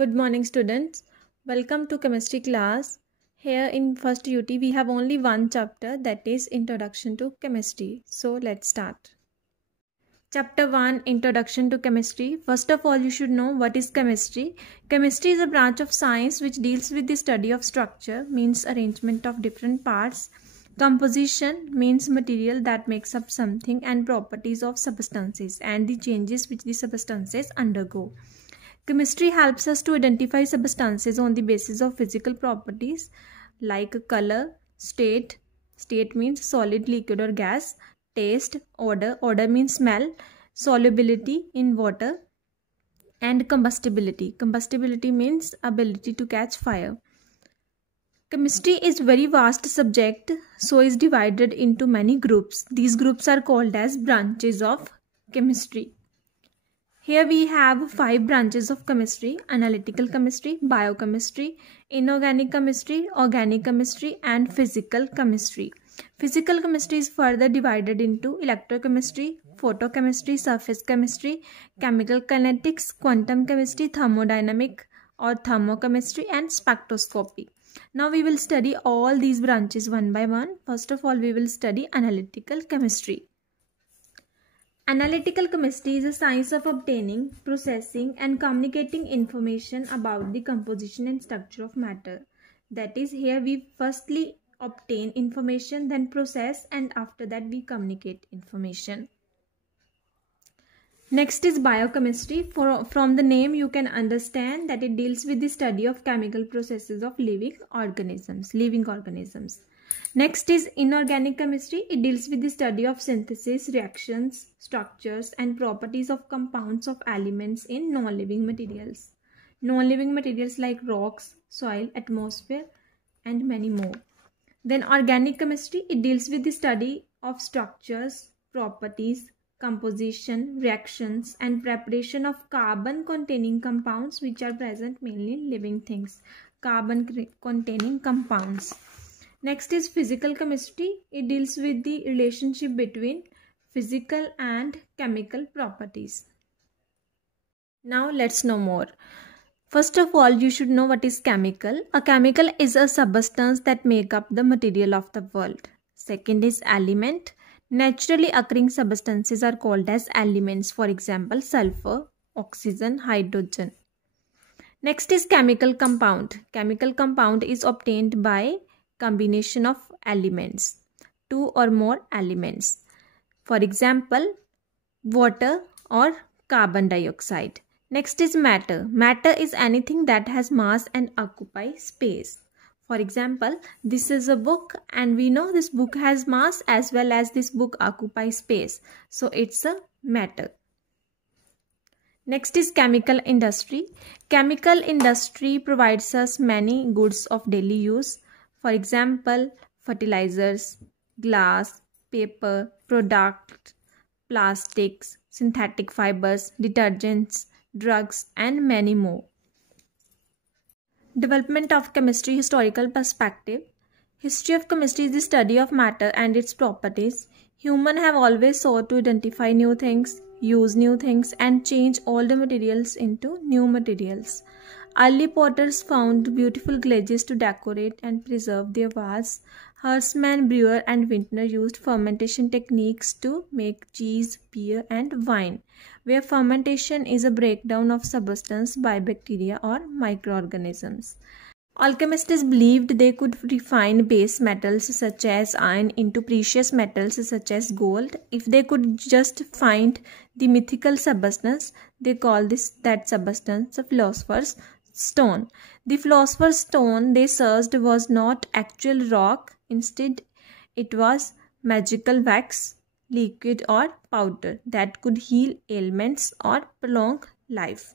Good morning, students. Welcome to chemistry class. Here in first UT we have only one chapter, that is Introduction to Chemistry. So let's start. Chapter 1, Introduction to Chemistry. First of all, you should know what is chemistry. Chemistry is a branch of science which deals with the study of structure, means arrangement of different parts. Composition means material that makes up something, and properties of substances and the changes which the substances undergo. Chemistry helps us to identify substances on the basis of physical properties like color, state means solid, liquid or gas, taste, odor means smell, solubility in water, and combustibility means ability to catch fire. Chemistry is very vast subject, so is divided into many groups. These groups are called as branches of chemistry. Here we have 5 branches of chemistry: analytical chemistry, biochemistry, inorganic chemistry, organic chemistry, and physical chemistry. Physical chemistry is further divided into electrochemistry, photochemistry, surface chemistry, chemical kinetics, quantum chemistry, thermodynamic or thermochemistry, and spectroscopy. Now we will study all these branches one by one. First of all, we will study analytical chemistry. Analytical chemistry is a science of obtaining, processing, and communicating information about the composition and structure of matter. That is, here we firstly obtain information, then process, and after that we communicate information. Next is biochemistry. From the name you can understand that it deals with the study of chemical processes of living organisms. Next is inorganic chemistry. It deals with the study of synthesis, reactions, structures, and properties of compounds of elements in non-living materials. Non-living materials like rocks, soil, atmosphere, and many more. Then organic chemistry. It deals with the study of structures, properties, composition, reactions, and preparation of carbon-containing compounds which are present mainly in living things. Carbon-containing compounds. Next is physical chemistry. It deals with the relationship between physical and chemical properties. Now let's know more. First of all, you should know what is chemical. A chemical is a substance that make up the material of the world. Second is element. Naturally occurring substances are called as elements. For example, sulfur, oxygen, hydrogen. Next is chemical compound. Chemical compound is obtained by combination of elements, 2 or more elements. For example, water or carbon dioxide. Next is matter. Matter is anything that has mass and occupy space. For example, this is a book and we know this book has mass as well as this book occupies space. So it's a matter. Next is chemical industry. Chemical industry provides us many goods of daily use. For example, fertilizers, glass, paper, product, plastics, synthetic fibers, detergents, drugs, and many more. Development of chemistry, historical perspective. History of chemistry is the study of matter and its properties. Humans have always sought to identify new things, use new things, and change older materials into new materials. Early potters found beautiful glaziers to decorate and preserve their vase. Husman, brewer, and vintner used fermentation techniques to make cheese, beer, and wine, where fermentation is a breakdown of substance by bacteria or microorganisms. Alchemists believed they could refine base metals such as iron into precious metals such as gold. If they could just find the mythical substance, they call that substance a philosopher's stone. The philosopher's stone they searched was not actual rock. Instead, it was magical wax, liquid or powder that could heal ailments or prolong life.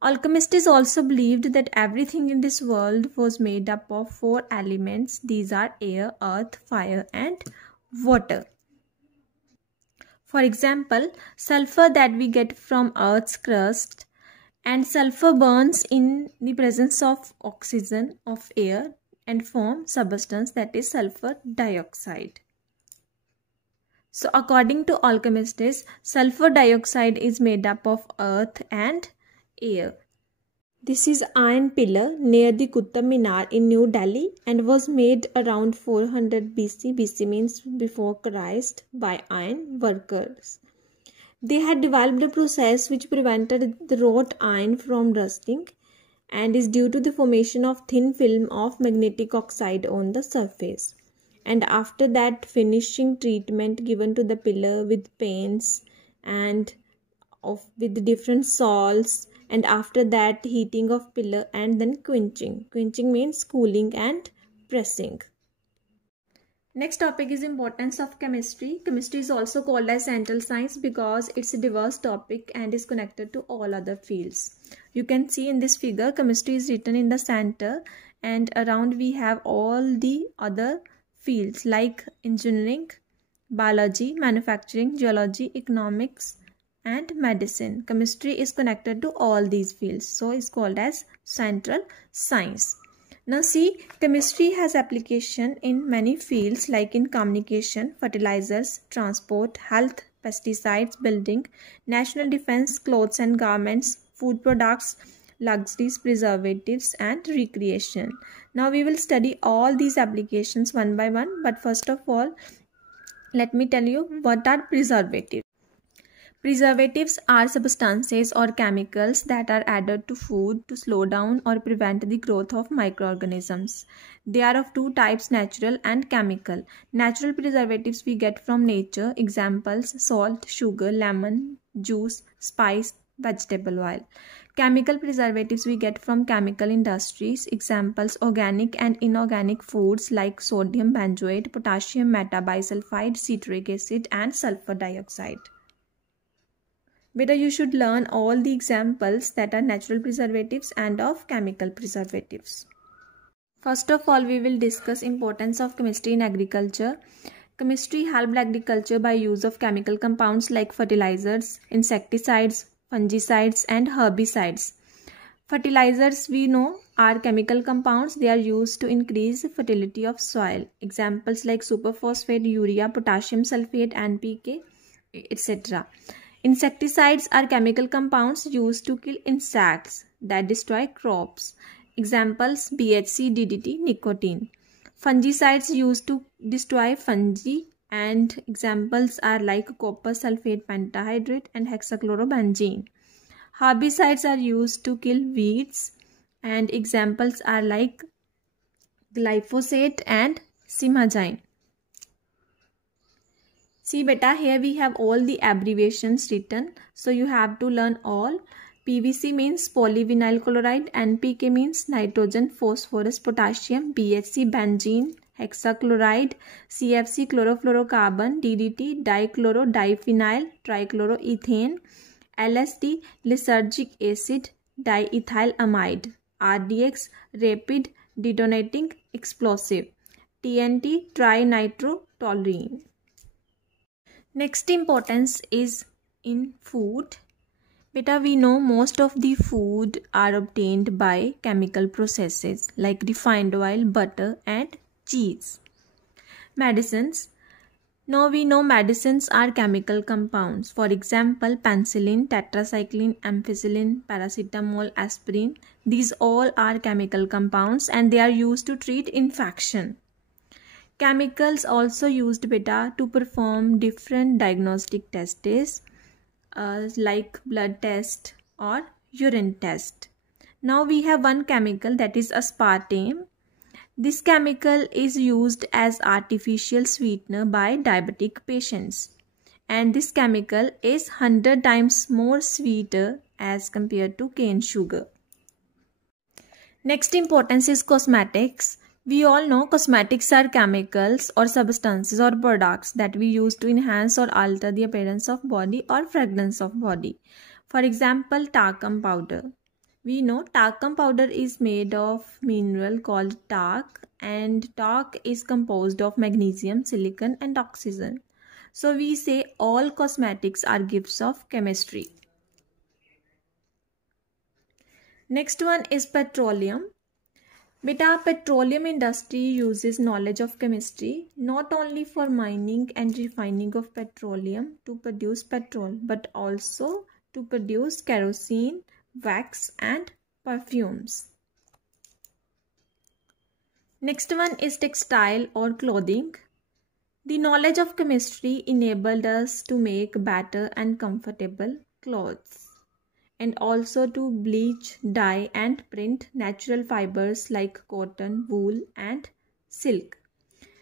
Alchemists also believed that everything in this world was made up of 4 elements. These are air, earth, fire, and water. For example, sulfur that we get from Earth's crust, and sulfur burns in the presence of oxygen of air and form substance that is sulfur dioxide. So according to alchemists, sulfur dioxide is made up of earth and air. This is iron pillar near the Qutub Minar in New Delhi and was made around 400 BC. BC means before Christ, by iron workers. They had developed a process which prevented the wrought iron from rusting and is due to the formation of thin film of magnetic oxide on the surface. And after that, finishing treatment given to the pillar with paints and with different salts, and after that heating of pillar and then quenching means cooling and pressing. Next topic is importance of chemistry. Chemistry is also called as central science because it's a diverse topic and is connected to all other fields. You can see in this figure chemistry is written in the center and around we have all the other fields like engineering, biology, manufacturing, geology, economics and medicine. Chemistry is connected to all these fields, so it's called as central science. Now see, chemistry has application in many fields like in communication, fertilizers, transport, health, pesticides, building, national defense, clothes and garments, food products, luxuries, preservatives and recreation. Now we will study all these applications one by one, but first of all let me tell you what are preservatives. Preservatives are substances or chemicals that are added to food to slow down or prevent the growth of microorganisms. They are of two types, natural and chemical. Natural preservatives we get from nature, examples salt, sugar, lemon, juice, spice, vegetable oil. Chemical preservatives we get from chemical industries, examples organic and inorganic foods like sodium benzoate, potassium metabisulfite, citric acid and sulfur dioxide. Better you should learn all the examples that are natural preservatives and of chemical preservatives. First of all, we will discuss importance of chemistry in agriculture. Chemistry helped agriculture by use of chemical compounds like fertilizers, insecticides, fungicides and herbicides. Fertilizers we know are chemical compounds. They are used to increase fertility of soil. Examples like superphosphate, urea, potassium sulfate, NPK, etc. Insecticides are chemical compounds used to kill insects that destroy crops. Examples BHC, DDT, nicotine. Fungicides used to destroy fungi and examples are like copper sulfate pentahydrate and hexachlorobenzene. Herbicides are used to kill weeds and examples are like glyphosate and simazine. See beta, here we have all the abbreviations written, so you have to learn all. PVC means polyvinyl chloride, NPK means nitrogen, phosphorus, potassium, BHC, benzene, hexachloride, CFC, chlorofluorocarbon, DDT, dichloro, diphenyl, trichloroethane, LSD, lysergic acid, diethylamide, RDX, rapid detonating explosive, TNT, trinitrotoluene. Next importance is in food. Beta, we know most of the food are obtained by chemical processes like refined oil, butter and cheese. Medicines. Now we know medicines are chemical compounds. For example, penicillin, tetracycline, ampicillin, paracetamol, aspirin. These all are chemical compounds and they are used to treat infection. Chemicals also used beta to perform different diagnostic tests like blood test or urine test. Now we have one chemical, that is aspartame. This chemical is used as artificial sweetener by diabetic patients and this chemical is 100 times more sweeter as compared to cane sugar. Next importance is cosmetics. We all know cosmetics are chemicals or substances or products that we use to enhance or alter the appearance of body or fragrance of body. For example, talcum powder. We know talcum powder is made of mineral called talc and talc is composed of magnesium, silicon and oxygen. So we say all cosmetics are gifts of chemistry. Next one is petroleum. Beta, petroleum industry uses knowledge of chemistry not only for mining and refining of petroleum to produce petrol but also to produce kerosene, wax and perfumes. Next one is textile or clothing. The knowledge of chemistry enabled us to make better and comfortable clothes, and also to bleach, dye and print natural fibers like cotton, wool and silk.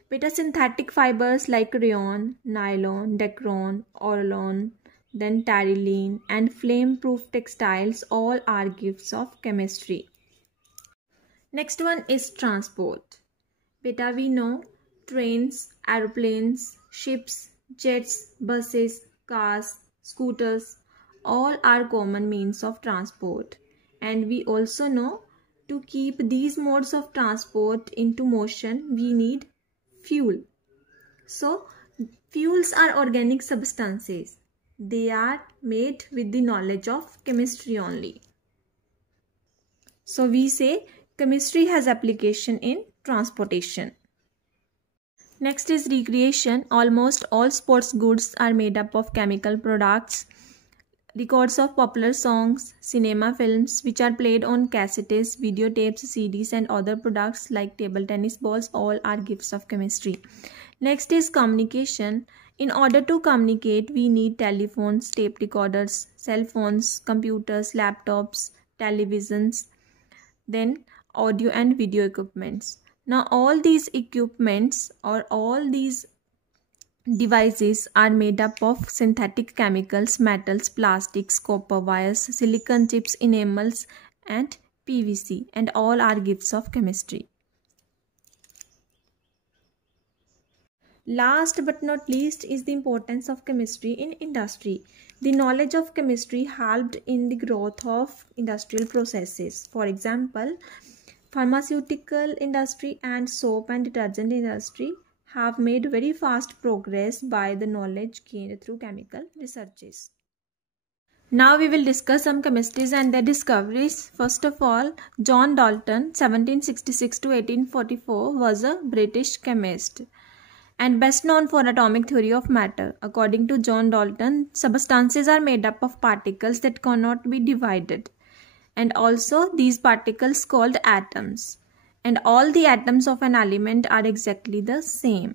Beta synthetic fibers like rayon, nylon, Dacron, Orlon, then Terylene and flame-proof textiles all are gifts of chemistry. Next one is transport. Beta we know trains, aeroplanes, ships, jets, buses, cars, scooters, all are common means of transport. And we also know to keep these modes of transport into motion, we need fuel. So, fuels are organic substances. They are made with the knowledge of chemistry only. So, we say chemistry has application in transportation. Next is recreation. Almost all sports goods are made up of chemical products. Records of popular songs, cinema films which are played on cassettes, videotapes, CDs and other products like table tennis balls all are gifts of chemistry. Next is communication. In order to communicate, we need telephones, tape recorders, cell phones, computers, laptops, televisions, then audio and video equipments. Now all these equipments or all these devices are made up of synthetic chemicals, metals, plastics, copper wires, silicon chips, enamels and PVC, and all are gifts of chemistry. Last but not least is the importance of chemistry in industry. The knowledge of chemistry helped in the growth of industrial processes. For example, pharmaceutical industry and soap and detergent industry have made very fast progress by the knowledge gained through chemical researches. Now we will discuss some chemistries and their discoveries. First of all, John Dalton 1766 to 1844 was a British chemist and best known for atomic theory of matter. According to John Dalton, substances are made up of particles that cannot be divided, and also these particles called atoms, and all the atoms of an element are exactly the same.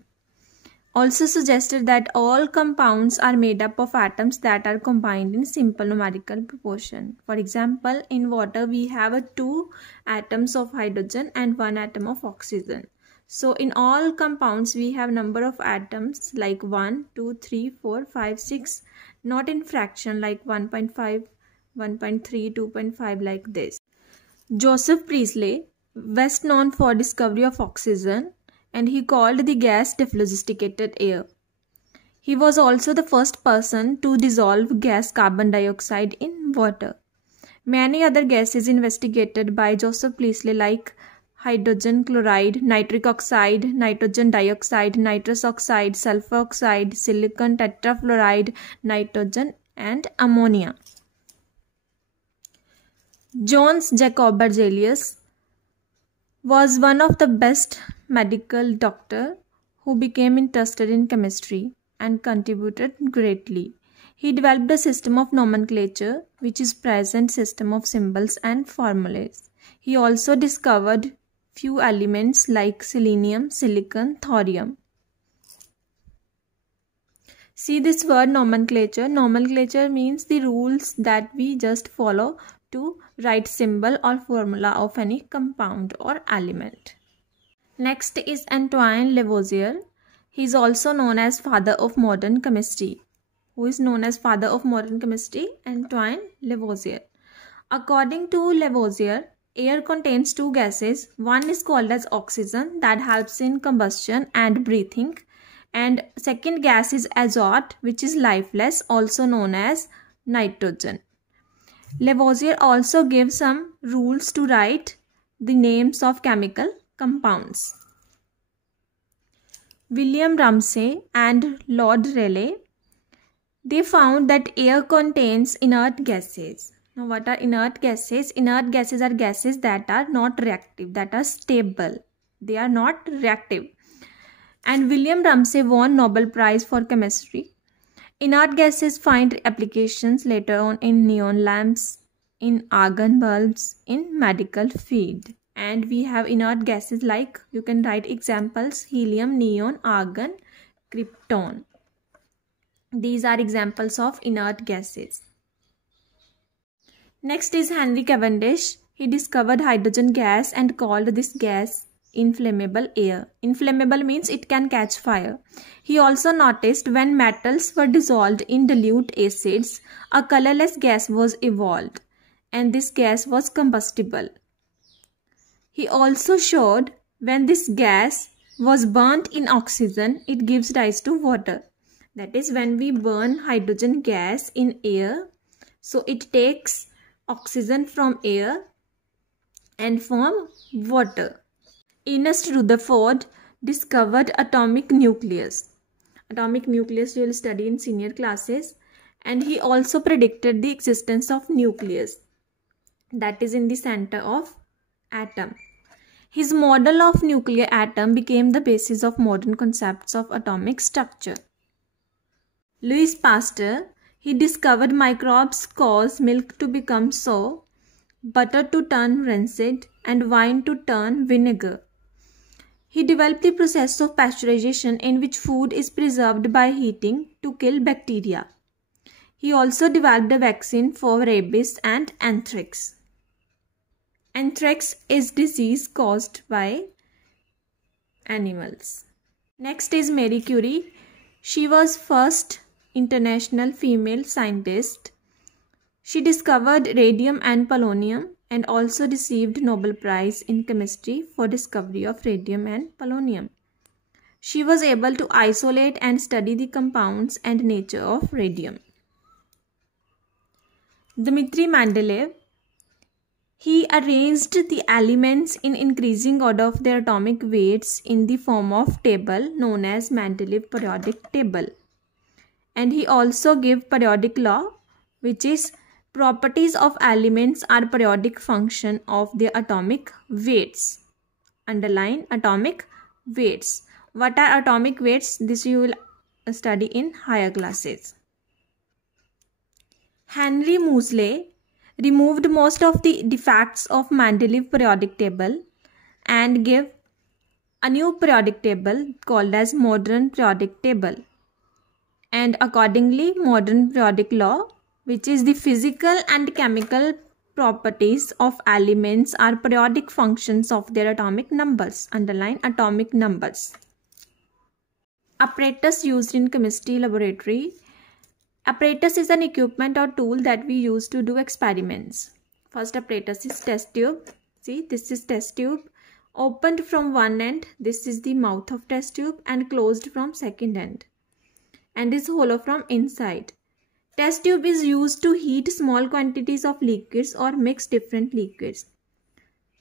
Also suggested that all compounds are made up of atoms that are combined in simple numerical proportion. For example, in water we have 2 atoms of hydrogen and 1 atom of oxygen. So in all compounds we have number of atoms like 1, 2, 3, 4, 5, 6, not in fraction like 1.5, 1.3, 2.5 like this. Joseph Priestley, best known for discovery of oxygen, and he called the gas dephlogisticated air. He was also the first person to dissolve gas carbon dioxide in water. Many other gases investigated by Joseph Priestley like hydrogen chloride, nitric oxide, nitrogen dioxide, nitrous oxide, sulfur oxide, silicon tetrafluoride, nitrogen and ammonia. Johannes Jacob Berzelius was one of the best medical doctor who became interested in chemistry and contributed greatly. He developed a system of nomenclature which is present system of symbols and formulas. He also discovered few elements like selenium, silicon, thorium. See this word nomenclature. Nomenclature means the rules that we just follow to write symbol or formula of any compound or element. Next is Antoine Lavoisier. He is also known as father of modern chemistry. Who is known as father of modern chemistry? Antoine Lavoisier. According to Lavoisier, air contains 2 gases. One is called as oxygen that helps in combustion and breathing, and second gas is azote which is lifeless, also known as nitrogen. Lavoisier also gave some rules to write the names of chemical compounds. William Ramsay and Lord Rayleigh, they found that air contains inert gases. Now what are inert gases? Inert gases are gases that are not reactive, that are stable. They are not reactive. And William Ramsay won Nobel Prize for Chemistry. Inert gases find applications later on in neon lamps, in argon bulbs, in medical field. And we have inert gases like, you can write examples, helium, neon, argon, krypton. These are examples of inert gases. Next is Henry Cavendish. He discovered hydrogen gas and called this gas inflammable air. Inflammable means it can catch fire. He also noticed when metals were dissolved in dilute acids, a colorless gas was evolved, and this gas was combustible. He also showed when this gas was burnt in oxygen, it gives rise to water. That is, when we burn hydrogen gas in air, so it takes oxygen from air and form water. Ernest Rutherford discovered atomic nucleus. Atomic nucleus you will study in senior classes. And he also predicted the existence of nucleus, that is in the center of atom. His model of nuclear atom became the basis of modern concepts of atomic structure. Louis Pasteur, he discovered microbes cause milk to become sour, butter to turn rancid, and wine to turn vinegar. He developed the process of pasteurization, in which food is preserved by heating to kill bacteria. He also developed a vaccine for rabies and anthrax. Anthrax is disease caused by animals. Next is Marie Curie. She was first international female scientist. She discovered radium and polonium and also received Nobel Prize in Chemistry for discovery of radium and polonium. She was able to isolate and study the compounds and nature of radium. Dmitry Mendeleev, he arranged the elements in increasing order of their atomic weights in the form of table known as Mendeleev periodic table. And he also gave periodic law, which is properties of elements are periodic function of their atomic weights. Underline atomic weights. What are atomic weights? This you will study in higher classes. Henry Moseley removed most of the defects of Mendeleev periodic table and gave a new periodic table called as modern periodic table. And accordingly, modern periodic law, which is the physical and chemical properties of elements, are periodic functions of their atomic numbers. Underline atomic numbers. Apparatus used in chemistry laboratory. Apparatus is an equipment or tool that we use to do experiments. First apparatus is test tube. See, this is test tube. Opened from one end, this is the mouth of test tube, and closed from second end, and is hollow from inside. Test tube is used to heat small quantities of liquids or mix different liquids.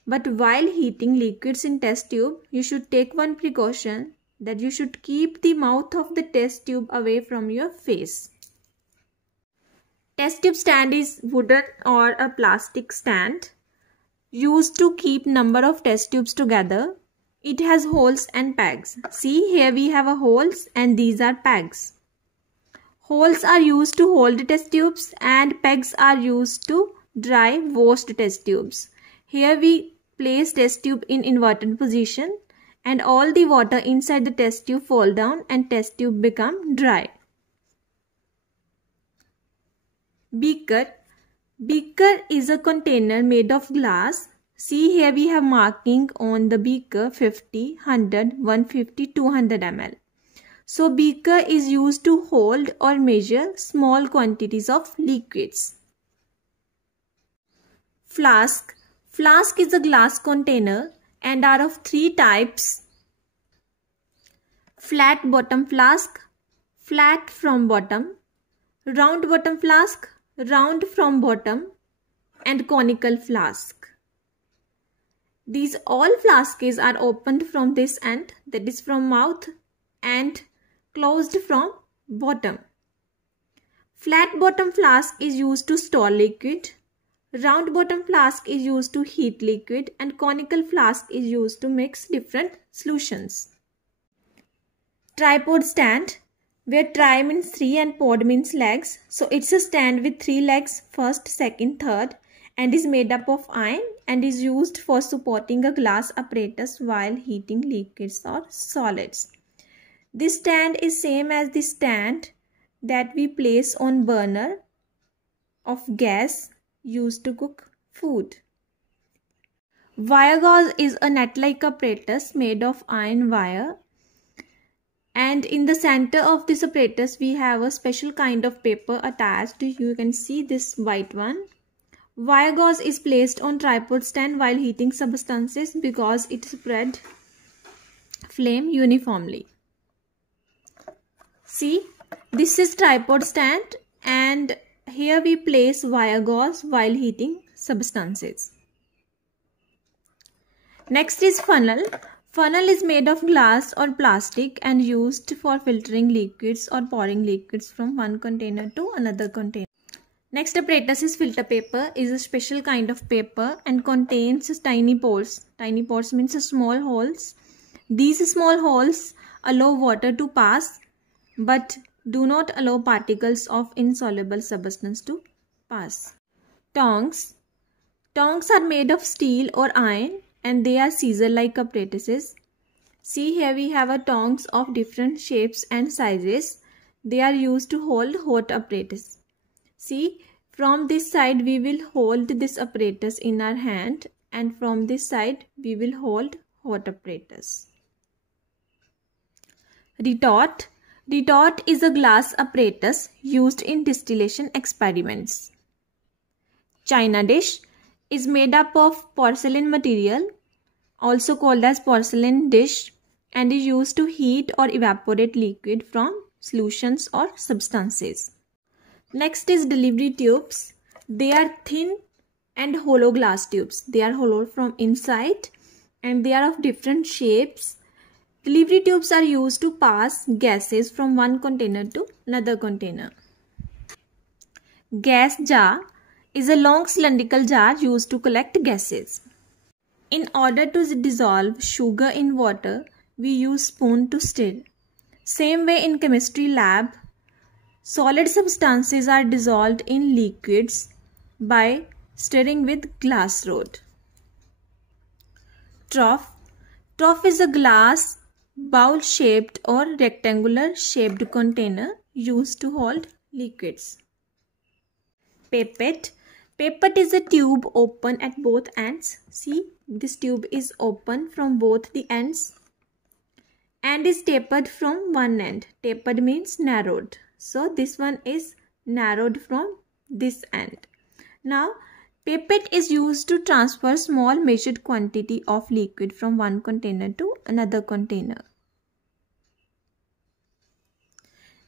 But while heating liquids in test tube, you should take one precaution, that you should keep the mouth of the test tube away from your face. Test tube stand is wooden or a plastic stand used to keep number of test tubes together. It has holes and pegs. See, here we have a holes and these are pegs. Holes are used to hold test tubes and pegs are used to dry washed test tubes. Here we place test tube in inverted position and all the water inside the test tube fall down and test tube become dry. Beaker. Beaker is a container made of glass. See, here we have marking on the beaker 50, 100, 150, 200 ml. So beaker is used to hold or measure small quantities of liquids. Flask. Flask is a glass container and are of three types: flat bottom flask, flat from bottom, round bottom flask, round from bottom, and conical flask. These all flasks are opened from this end, that is from mouth, and closed from bottom. Flat bottom flask is used to store liquid, round bottom flask is used to heat liquid, and conical flask is used to mix different solutions. Tripod stand, where tri means 3 and pod means legs. So it's a stand with 3 legs, first, second, third, and is made up of iron and is used for supporting a glass apparatus while heating liquids or solids. This stand is same as the stand that we place on burner of gas used to cook food. Wire gauze is a net-like apparatus made of iron wire, and in the center of this apparatus we have a special kind of paper attached. You can see this white one. Wire gauze is placed on tripod stand while heating substances because it spreads flame uniformly. See, this is tripod stand and here we place wire gauze while heating substances. Next is funnel. Funnel is made of glass or plastic and used for filtering liquids or pouring liquids from one container to another container. Next apparatus is filter paper. Is a special kind of paper and contains tiny pores. Tiny pores means small holes. These small holes allow water to pass but do not allow particles of insoluble substance to pass. Tongs. Tongs are made of steel or iron and they are scissor-like apparatuses. See, here we have a tongs of different shapes and sizes. They are used to hold hot apparatus. See, from this side we will hold this apparatus in our hand and from this side we will hold hot apparatus. Retort. Retort is a glass apparatus used in distillation experiments. China dish is made up of porcelain material, also called as porcelain dish, and is used to heat or evaporate liquid from solutions or substances. Next is delivery tubes. They are thin and hollow glass tubes. They are hollow from inside and they are of different shapes. Delivery tubes are used to pass gases from one container to another container. Gas jar is a long cylindrical jar used to collect gases. In order to dissolve sugar in water, we use spoon to stir. Same way in chemistry lab, solid substances are dissolved in liquids by stirring with glass rod. Trough. Trough is a glass bowl-shaped or rectangular-shaped container used to hold liquids. Pipette. Pipette is a tube open at both ends. See, this tube is open from both the ends and is tapered from one end. Tapered means narrowed. So this one is narrowed from this end. Now, pipette is used to transfer small measured quantity of liquid from one container to another container.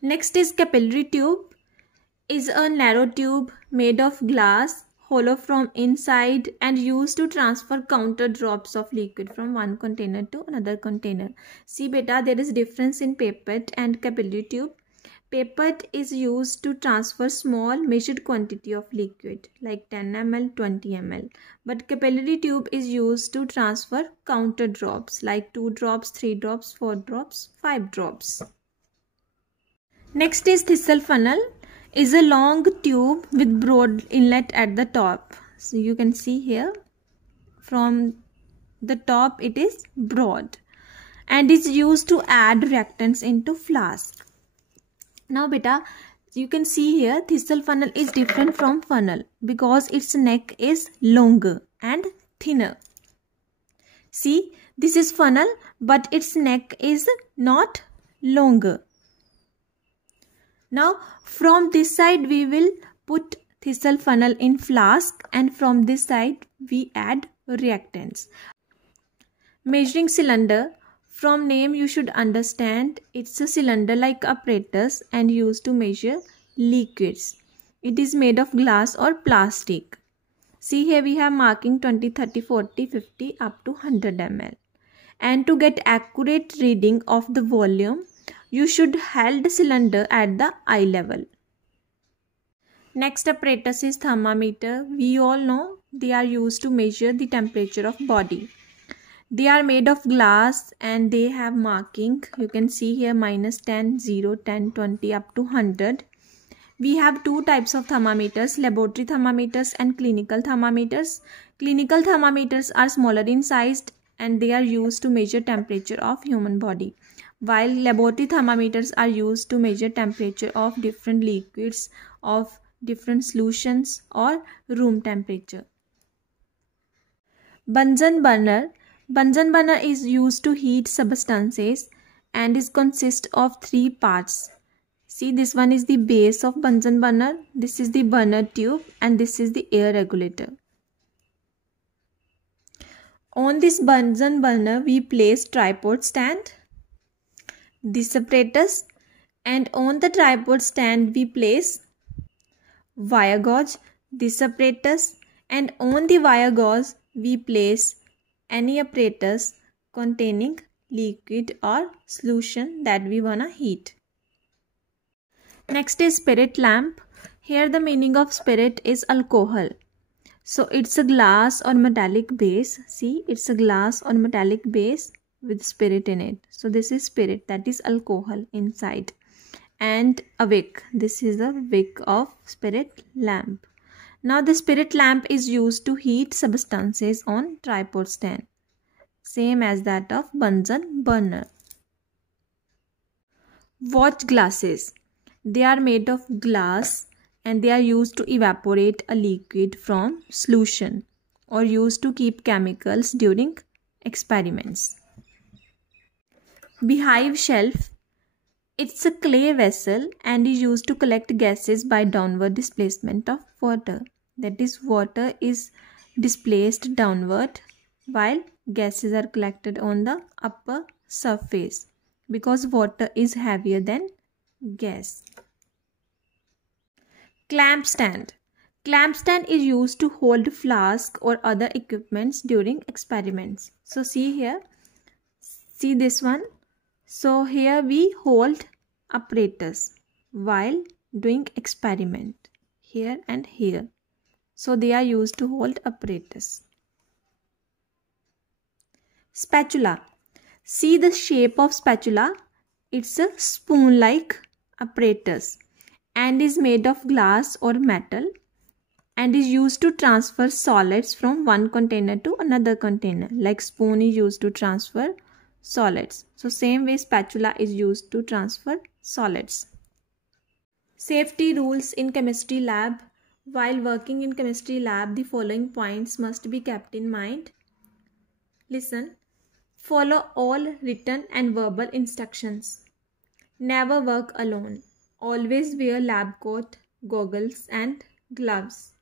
Next is capillary tube. Is a narrow tube made of glass, hollow from inside and used to transfer counter drops of liquid from one container to another container. See beta, there is difference in pipette and capillary tube. Pipette is used to transfer small measured quantity of liquid like 10 ml, 20 ml. But capillary tube is used to transfer counter drops like 2 drops, 3 drops, 4 drops, 5 drops. Next is thistle funnel. Is a long tube with broad inlet at the top. So you can see here from the top it is broad and is used to add reactants into flask. Now beta, you can see here thistle funnel is different from funnel because its neck is longer and thinner. See, this is funnel but its neck is not longer. Now from this side we will put thistle funnel in flask and from this side we add reactants. Measuring cylinder. From name you should understand it's a cylinder-like apparatus and used to measure liquids. It is made of glass or plastic. See here we have marking 20, 30, 40, 50 up to 100 ml. And to get accurate reading of the volume, you should hold the cylinder at the eye level. Next apparatus is thermometer. We all know they are used to measure the temperature of body. They are made of glass and they have marking. You can see here -10, 0, 10, 20 up to 100. We have two types of thermometers, laboratory thermometers and clinical thermometers. Clinical thermometers are smaller in size and they are used to measure temperature of human body, while laboratory thermometers are used to measure temperature of different liquids, of different solutions or room temperature. Bunsen burner. Bunsen burner is used to heat substances and is consist of three parts. See, this one is the base of Bunsen burner, this is the burner tube and this is the air regulator. On this Bunsen burner we place tripod stand, this apparatus, and on the tripod stand we place wire gauge, this apparatus, and on the wire gauge we place any apparatus containing liquid or solution that we wanna heat. Next is spirit lamp. Here the meaning of spirit is alcohol. So it's a glass or metallic base. See, it's a glass or metallic base with spirit in it. So this is spirit, that is alcohol inside. And a wick. This is the wick of spirit lamp. Now the spirit lamp is used to heat substances on tripod stand, same as that of Bunsen burner. Watch glasses. They are made of glass and they are used to evaporate a liquid from solution or used to keep chemicals during experiments. Beehive shelf. It's a clay vessel and is used to collect gases by downward displacement of water. That is, water is displaced downward while gases are collected on the upper surface because water is heavier than gas. Clamp stand. Clamp stand is used to hold flask or other equipments during experiments. So see here, see this one. So here we hold apparatus while doing experiment, here and here. So they are used to hold apparatus. Spatula. See the shape of spatula. It's a spoon-like apparatus and is made of glass or metal and is used to transfer solids from one container to another container. Like spoon is used to transfer solids. So same way spatula is used to transfer solids. Safety rules in chemistry lab. While working in chemistry lab, the following points must be kept in mind. Listen. Follow all written and verbal instructions. Never work alone. Always wear lab coat, goggles and gloves.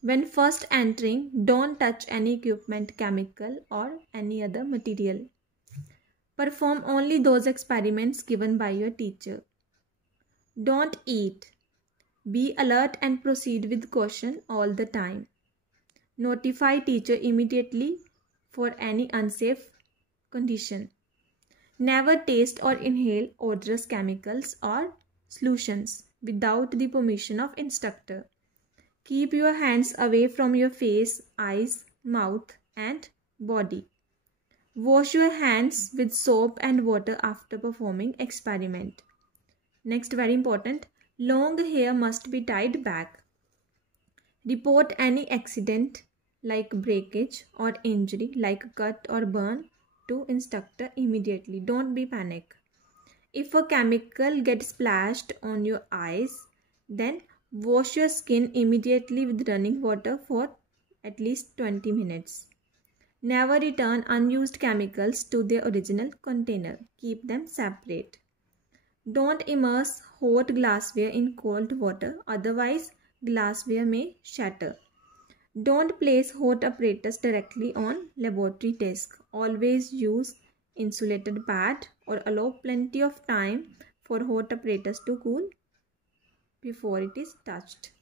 When first entering, don't touch any equipment, chemical or any other material. Perform only those experiments given by your teacher. Don't eat. Be alert and proceed with caution all the time. Notify teacher immediately for any unsafe condition. Never taste or inhale odorous chemicals or solutions without the permission of instructor. Keep your hands away from your face, eyes, mouth and body. Wash your hands with soap and water after performing experiment. Next, very important, long hair must be tied back. Report any accident like breakage or injury like cut or burn to instructor immediately. Don't be panic. If a chemical gets splashed on your eyes, then wash your skin immediately with running water for at least 20 minutes. Never return unused chemicals to their original container. Keep them separate. Don't immerse hot glassware in cold water, otherwise glassware may shatter. Don't place hot apparatus directly on laboratory desk. Always use insulated pad or allow plenty of time for hot apparatus to cool before it is touched.